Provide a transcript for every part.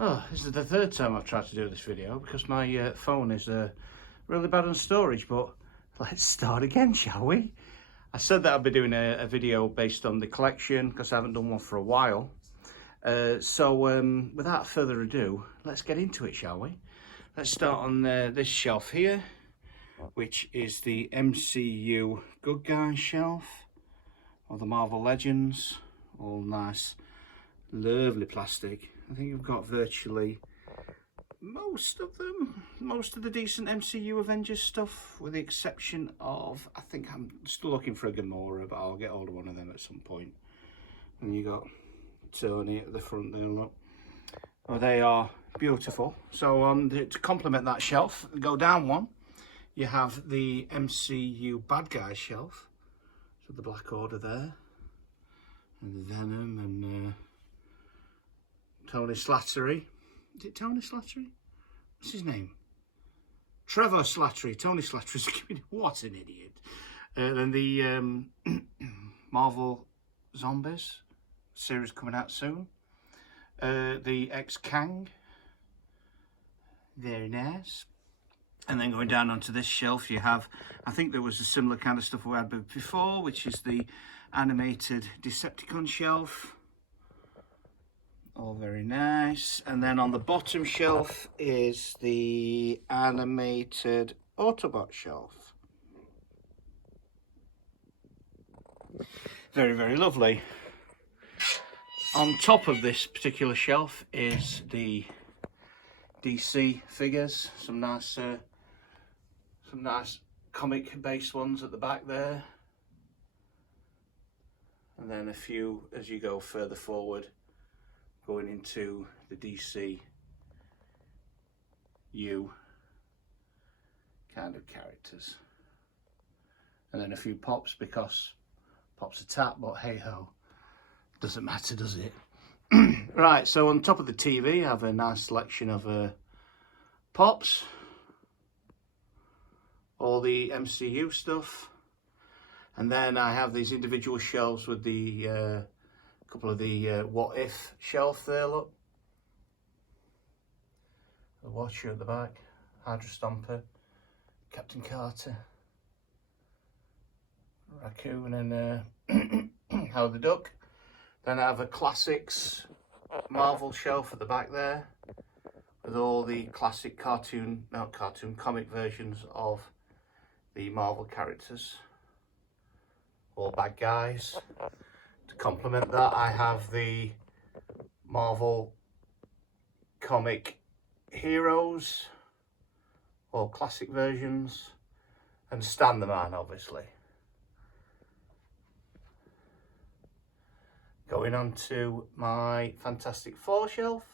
Oh, this is the third time I've tried to do this video because my phone is really bad on storage, but let's start again, shall we? I said that I'd be doing a video based on the collection because I haven't done one for a while. So without further ado, let's get into it, shall we? Let's start on this shelf here, which is the MCU Good Guys shelf, or the Marvel Legends, all nice, lovely plastic. I think you've got virtually most of them, most of the decent MCU Avengers stuff, with the exception of, I think I'm still looking for a Gamora, but I'll get hold of one of them at some point. And you got Tony at the front there, look. Oh, they are beautiful. So to complement that shelf, go down one, you have the MCU Bad Guys shelf. So the Black Order there, and the Venom, and Tony Slattery. Is it Tony Slattery? What's his name? Trevor Slattery. Tony Slattery's what an idiot. Then the Marvel Zombies series coming out soon. The X-Kang. Very nice. And then going down onto this shelf, you have, I think there was a similar kind of stuff we had before, which is the animated Decepticon shelf. All very nice. And then on the bottom shelf is the animated Autobot shelf. Very, very lovely. On top of this particular shelf is the DC figures, some nice comic based ones at the back there, and then a few as you go further forward, going into the DC U kind of characters, and then a few pops, because pops are tap, but hey ho, doesn't matter, does it? Right, so on top of the TV I have a nice selection of pops, all the MCU stuff, and then I have these individual shelves with the couple of the What If shelf there, look. The Watcher at the back, Hydra Stomper, Captain Carter, Raccoon, and Howard the Duck. Then I have a Classics Marvel shelf at the back there, with all the classic comic versions of the Marvel characters, all bad guys. To complement that, I have the Marvel comic heroes, all classic versions, and Stan the Man, obviously. Going on to my Fantastic Four shelf,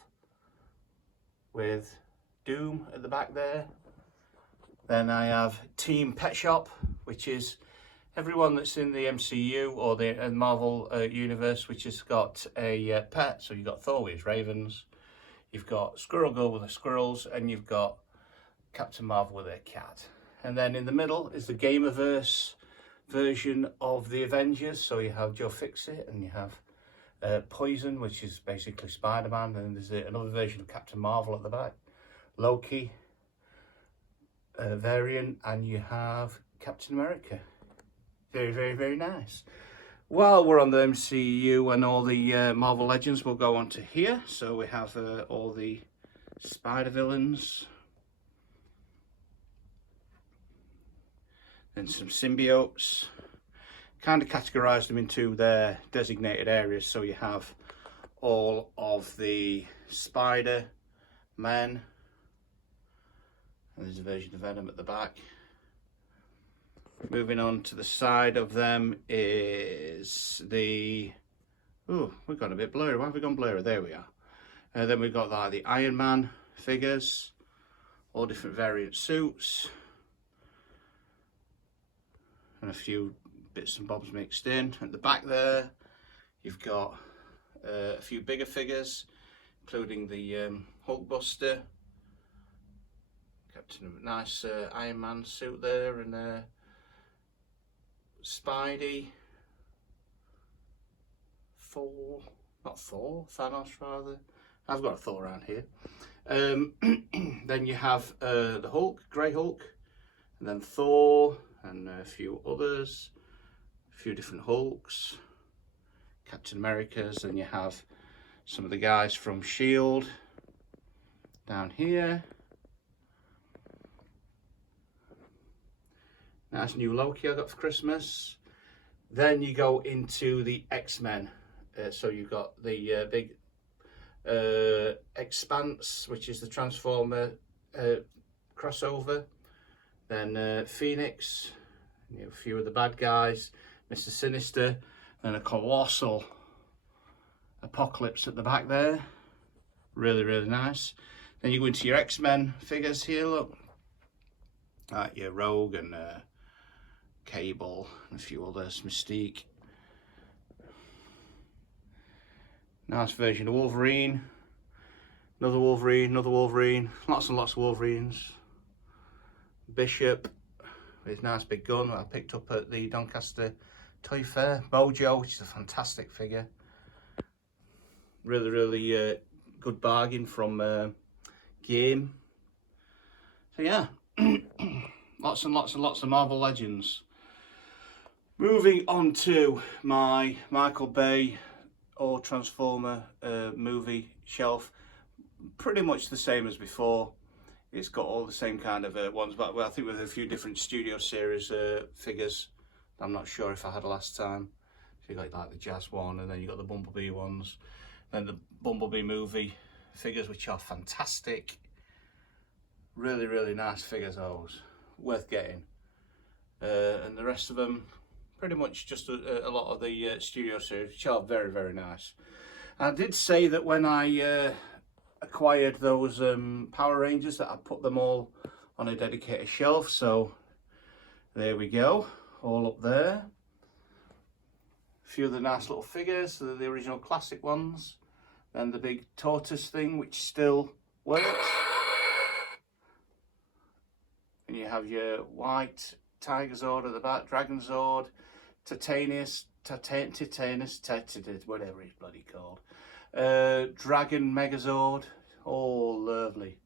with Doom at the back there. Then I have Team Pet Shop, which is everyone that's in the MCU or the Marvel universe which has got a pet. So you've got Thor with his ravens, you've got Squirrel Girl with the squirrels, and you've got Captain Marvel with her cat. And then in the middle is the Gamerverse version of the Avengers. So you have Joe Fixit, and you have Poison, which is basically Spider-Man, and there's another version of Captain Marvel at the back, Loki variant, and you have Captain America. Very, very, very nice. While we're on the MCU and all the Marvel Legends, we'll go on to here. So we have all the Spider villains, then some symbiotes. Kind of categorized them into their designated areas. So you have all of the Spider-Men, and there's a version of Venom at the back. Moving on to the side of them is the, oh, we've gone a bit blurry. Why have we gone blurry? There we are. Then we've got the Iron Man figures, all different variant suits, and a few bits and bobs mixed in. At the back there, you've got a few bigger figures, including the Hulkbuster, Captain, nice Iron Man suit there, and Spidey, Thanos rather, I've got a Thor around here. Then you have the Hulk, Grey Hulk, and then Thor, and a few others, a few different Hulks, Captain America's, and you have some of the guys from S.H.I.E.L.D. down here. Nice new Loki I got for Christmas. Then you go into the X-Men. So you've got the big Expanse, which is the Transformer crossover. Then Phoenix, a few of the bad guys, Mr. Sinister, and a colossal Apocalypse at the back there. Really, really nice. Then you go into your X-Men figures here, look. Your Rogue and Cable and a few others, Mystique. Nice version of Wolverine. Another Wolverine, another Wolverine. Lots and lots of Wolverines. Bishop with his nice big gun that I picked up at the Doncaster Toy Fair. Bojo, which is a fantastic figure. Really, really good bargain from Game. So yeah, lots and lots and lots of Marvel Legends. Moving on to my Michael Bay or Transformer movie shelf. Pretty much the same as before. It's got all the same kind of ones, but I think with a few different Studio Series figures. I'm not sure if I had last time. So you got like the Jazz one, and then you got the Bumblebee ones. Then the Bumblebee movie figures, which are fantastic. Really, really nice figures, those. Worth getting. And the rest of them, pretty much just a lot of the Studio Series, which are very, very nice. I did say that when I acquired those Power Rangers that I put them all on a dedicated shelf, so there we go, all up there. A few of the nice little figures, so the original classic ones. Then the big tortoise thing, which still works. And you have your white Tiger Zord at the back, Dragon Zord, Titanus, whatever he's bloody called. Dragon Megazord. Oh, lovely.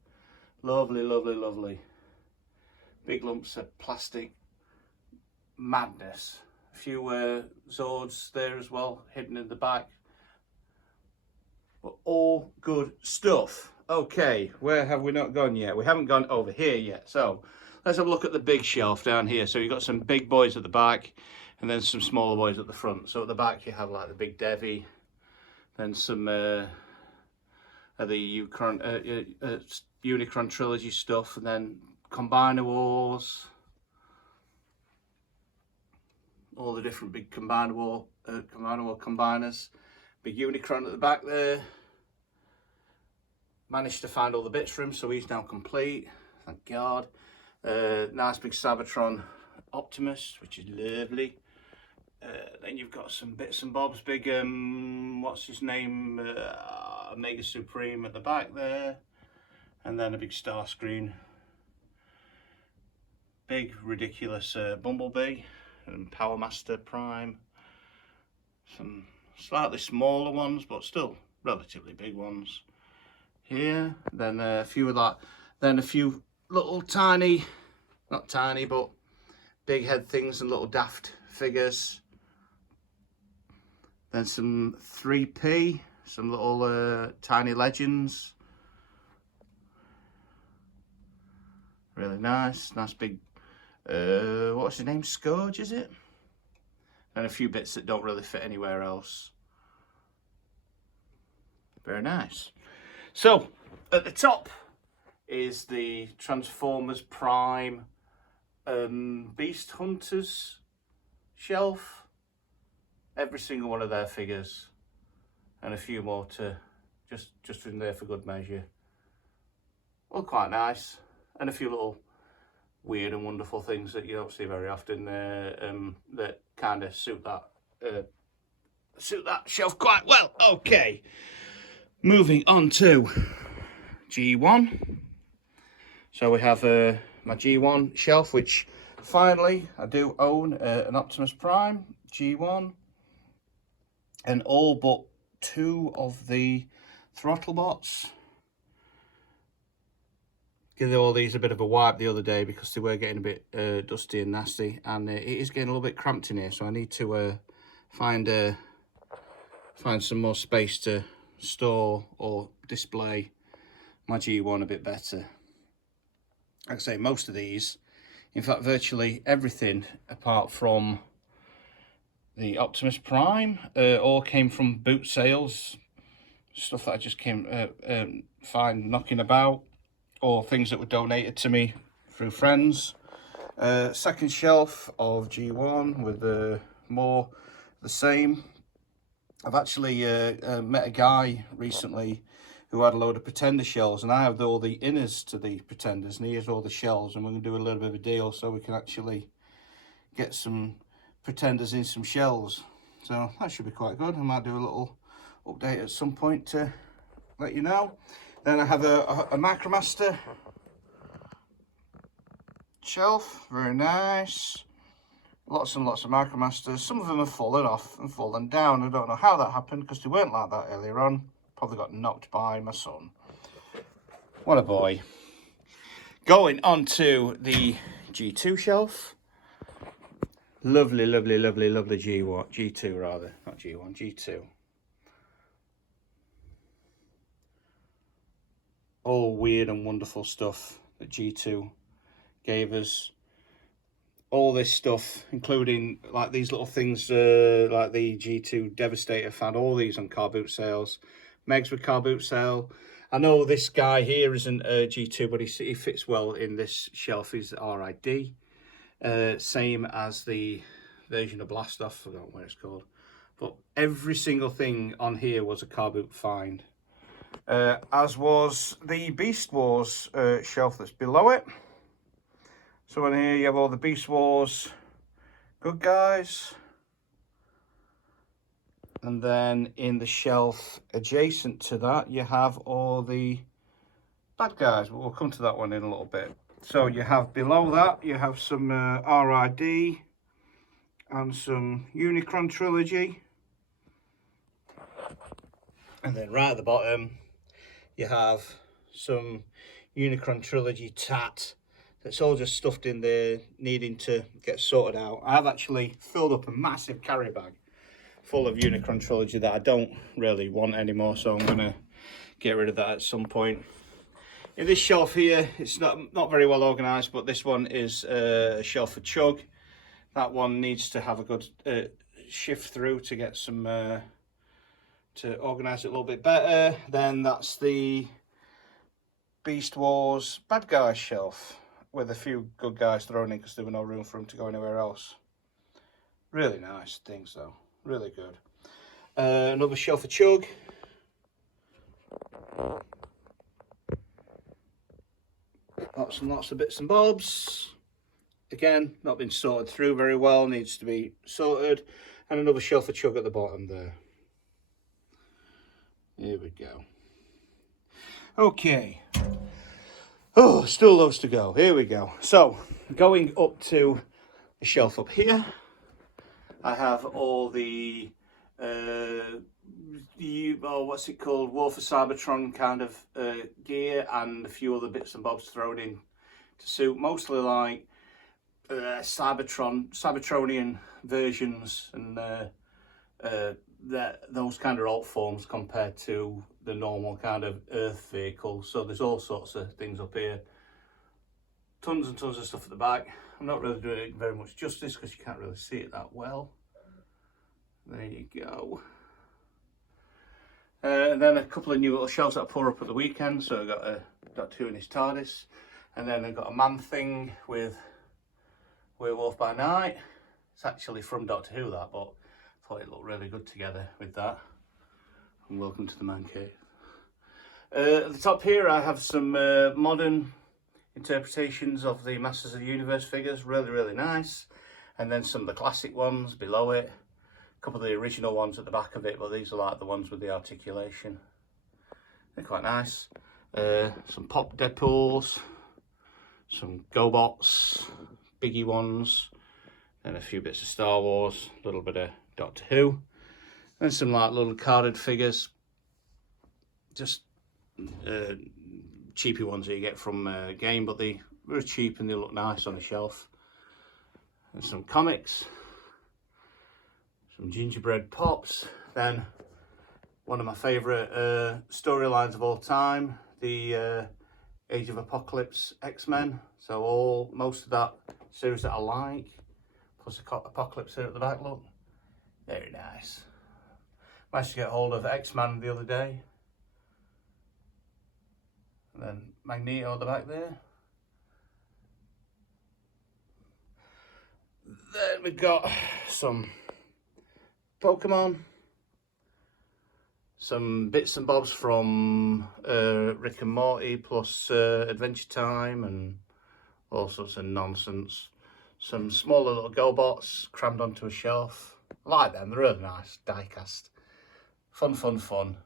Lovely, lovely, lovely. Big lumps of plastic madness. A few Zords there as well, hidden in the back. But all good stuff. Okay, where have we not gone yet? We haven't gone over here yet. So let's have a look at the big shelf down here. So you've got some big boys at the back and then some smaller boys at the front. So at the back you have like the big Devi, then some the Unicron trilogy stuff, and then Combiner Wars, all the different big Combiner War combiners. Big Unicron at the back there. Managed to find all the bits for him, so he's now complete, thank God. Nice big Cybertron Optimus, which is lovely. Then you've got some bits and bobs, big, what's his name, Omega Supreme at the back there. And then a big Starscream. Big, ridiculous Bumblebee and Power Master Prime. Some slightly smaller ones, but still relatively big ones here. Then a few of that. Then a few little tiny, not tiny, but big head things and little daft figures. Then some 3P, some little tiny legends. Really nice, nice big, what's his name, Scourge, is it? And a few bits that don't really fit anywhere else. Very nice. So, at the top is the Transformers Prime Beast Hunters shelf. Every single one of their figures. And a few more to just in there for good measure. All quite nice. And a few little weird and wonderful things that you don't see very often that kind of suit that shelf quite well. Okay, moving on to G1. So we have my G1 shelf, which finally I do own an Optimus Prime G1, and all but 2 of the Throttlebots. Give all these a bit of a wipe the other day because they were getting a bit dusty and nasty, and it is getting a little bit cramped in here, so I need to find some more space to store or display my G1 a bit better. Like I say, most of these, in fact virtually everything apart from the Optimus Prime, all came from boot sales, stuff that I just find knocking about, or things that were donated to me through friends. Second shelf of G1 with more the same. I've actually met a guy recently who had a load of Pretender shells, and I have all the inners to the Pretenders, and he has all the shells, and we're going to do a little bit of a deal so we can actually get some Pretenders in some shells. So that should be quite good. I might do a little update at some point to let you know. Then I have a Micromaster shelf, very nice. Lots and lots of Micromasters. Some of them have fallen off and fallen down. I don't know how that happened because they weren't like that earlier on. Probably got knocked by my son. What a boy. Going on to the G2 shelf. Lovely, lovely, lovely, lovely G2 rather, not G1, G2. All weird and wonderful stuff that G2 gave us. All this stuff, including like these little things, like the G2 Devastator, found all these on car boot sales. Megs with car boot sale. I know this guy here isn't a G2, but he fits well in this shelf. He's RID. Same as the version of Blastoff, I forgot what it's called. But every single thing on here was a car boot find. As was the Beast Wars shelf that's below it. So in here you have all the Beast Wars good guys. And then in the shelf adjacent to that you have all the bad guys. We'll come to that one in a little bit. So you have below that, you have some RID and some Unicron Trilogy. And then right at the bottom, you have some Unicron Trilogy tat that's all just stuffed in there, needing to get sorted out. I've actually filled up a massive carry bag full of Unicron Trilogy that I don't really want anymore, so I'm gonna get rid of that at some point. In this shelf here, it's not very well organised, but this one is a shelf for Chug. That one needs to have a good shift through to get some, to organise it a little bit better. Then that's the Beast Wars bad guy shelf with a few good guys thrown in because there was no room for them to go anywhere else. Really nice things though, really good. Another shelf for Chug. Lots and lots of bits and bobs. Again, not been sorted through very well, needs to be sorted. And another shelf for Chug at the bottom there. Here we go. Okay. Oh, still loads to go. Here we go. So, going up to the shelf up here, I have all the what's it called? War for Cybertron kind of gear and a few other bits and bobs thrown in to suit. Mostly like Cybertronian versions and those kind of alt forms compared to the normal kind of Earth vehicles. So there's all sorts of things up here. Tons and tons of stuff at the back. I'm not really doing it very much justice because you can't really see it that well. There you go. And then a couple of new little shelves that I pour up at the weekend. So I've got a Doctor Who in his TARDIS. And then I've got a Man Thing with Werewolf by Night. It's actually from Doctor Who, that, but I thought it looked really good together with that. And welcome to the Man Cave. At the top here I have some modern interpretations of the Masters of the Universe figures. Really, really nice. And then some of the classic ones below it. A couple of the original ones at the back of it, but these are like the ones with the articulation. They're quite nice. Some Pop Deadpools, some GoBots, biggie ones, and a few bits of Star Wars, a little bit of Doctor Who, and some like little carded figures. just cheapy ones that you get from Game, but they were cheap and they look nice on the shelf. And some comics, some gingerbread pops, then one of my favourite storylines of all time, the Age of Apocalypse X-Men. So most of that series that I like, plus Apocalypse here at the back, look, very nice. Managed to get hold of X-Man the other day. And then Magneto at the back there. Then we've got some Pokemon, some bits and bobs from Rick and Morty, plus Adventure Time and all sorts of nonsense. Some smaller little GoBots crammed onto a shelf. I like them, they're really nice, die-cast. Fun, fun, fun.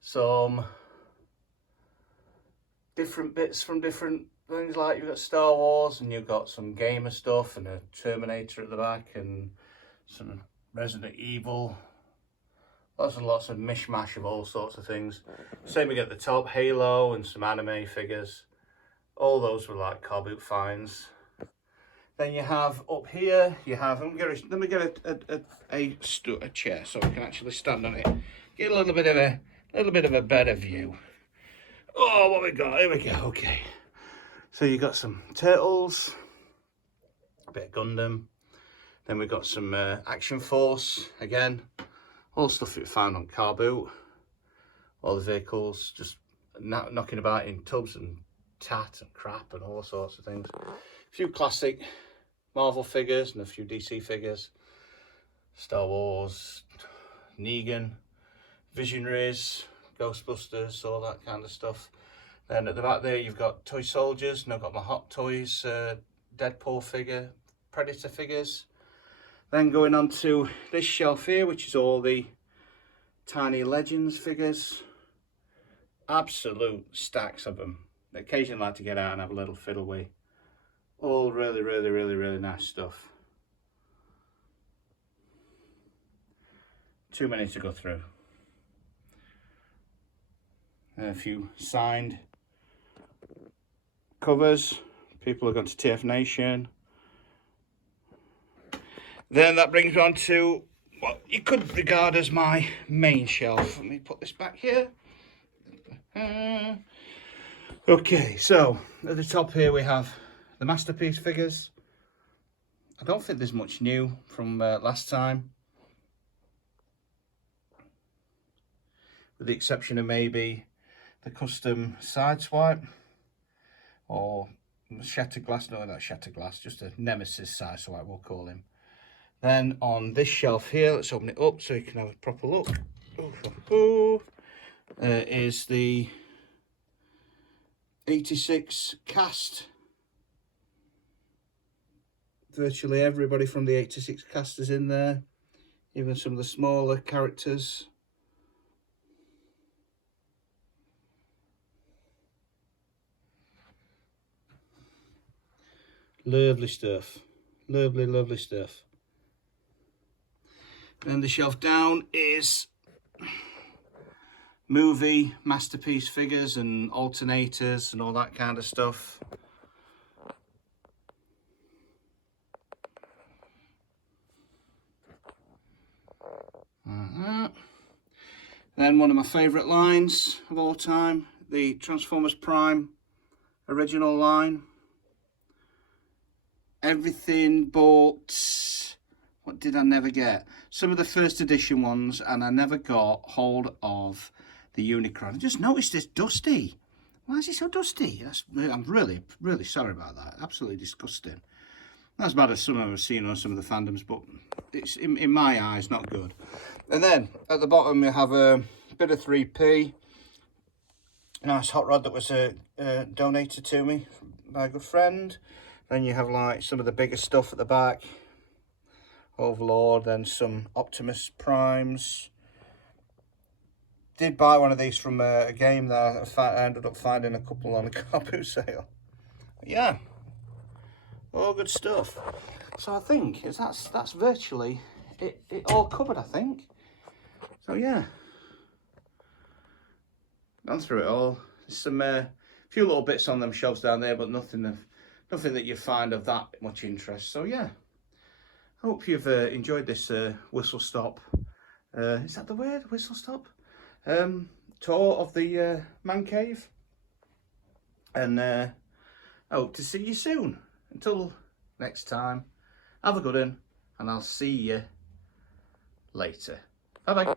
Some different bits from different things, like you've got Star Wars and you've got some gamer stuff and a Terminator at the back and some Resident Evil. Lots and lots of mishmash of all sorts of things. Same again at the top, Halo and some anime figures. All those were like car boot finds. Then you have up here, you have, let me get a chair so I can actually stand on it. Get a little bit of a better view. Oh, what we got? Here we go. Okay. So you got some Turtles, a bit of Gundam. Then we've got some Action Force again. All stuff that we found on car boot. All the vehicles just knocking about in tubs and tat and crap and all sorts of things. A few classic Marvel figures and a few DC figures. Star Wars, Negan, Visionaries, Ghostbusters, all that kind of stuff. Then at the back there you've got Toy Soldiers, and I've got my Hot Toys Deadpool figure, Predator figures. Then going on to this shelf here, which is all the Tiny Legends figures. Absolute stacks of them. Occasionally I like to get out and have a little fiddle with. All really, really, really, really nice stuff. Too many to go through. A few signed covers. People have gone to TF Nation. Then that brings me on to what you could regard as my main shelf. Let me put this back here. Okay, so at the top here we have the Masterpiece figures. I don't think there's much new from last time, with the exception of maybe the custom Sideswipe or Shatterglass. No, not Shatterglass, just a Nemesis Sideswipe we'll call him. Then on this shelf here, let's open it up so you can have a proper look. Is the 86 cast. Virtually everybody from the 86 cast is in there, even some of the smaller characters. Lovely stuff. Lovely, lovely stuff. Then the shelf down is movie Masterpiece figures and alternators and all that kind of stuff. Then one of my favourite lines of all time, the Transformers Prime original line. Everything but, what did I never get? Some of the first edition ones, and I never got hold of the Unicron. I just noticed it's dusty. Why is it so dusty? I'm really, really sorry about that. Absolutely disgusting. Not as bad as some I've seen on some of the fandoms, but it's in my eyes not good. And then at the bottom we have a bit of 3P. Nice hot rod that was donated to me by a good friend. Then you have like some of the bigger stuff at the back. Overlord, then some Optimus Primes. Did buy one of these from a game there. I ended up finding a couple on a car boot sale. But yeah, all good stuff. So I think that's virtually it all covered, I think. So yeah, gone through it all. There's some few little bits on them shelves down there, but nothing that you find of that much interest. So yeah, hope you've enjoyed this whistle stop. Is that the word? Whistle stop? Tour of the man cave. And I hope to see you soon. Until next time, have a good one, and I'll see you later. Bye bye.